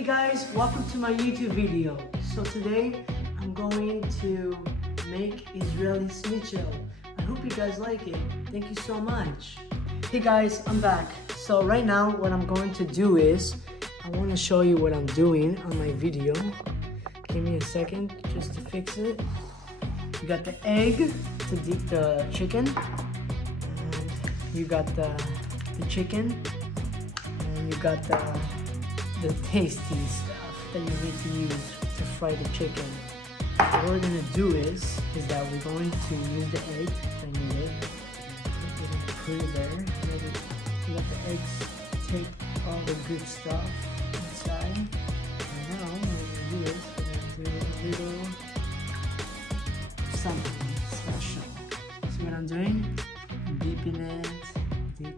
Hey guys, welcome to my YouTube video. So today I'm going to make Israeli Schnitzel. I hope you guys like it. Thank you so much. Hey guys, I'm back. So right now what I'm going to do is I want to show you what I'm doing on my video. Give me a second just to fix it. You got the egg to deep the chicken. And you got the chicken. And you got the tasty stuff that you need to use to fry the chicken. So what we're gonna do is that we're going to use the egg. I need it. Put it there. Let the eggs take all the good stuff inside. And now what we're gonna do is we're gonna do a little something special. See what I'm doing? I'm deeping it. It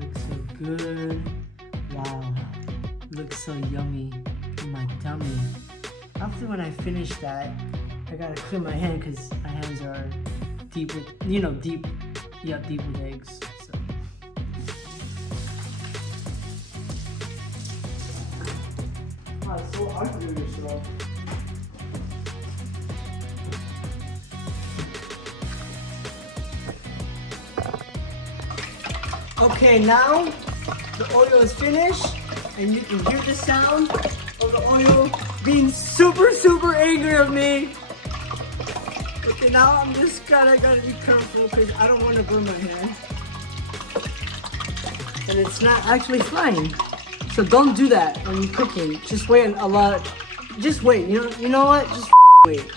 looks so good. Wow. Looks so yummy in my tummy. After when I finish that, I gotta clean my hand because my hands are deep with, deep with eggs. So. Wow, it's so hard to do yourself. Okay, now the oil is finished. And you can hear the sound of the oil being super angry at me. Okay, now I'm just gotta be careful because I don't want to burn my hand. And it's not actually frying. So don't do that when you're cooking. Just wait a lot. Just wait. You know what? Just wait.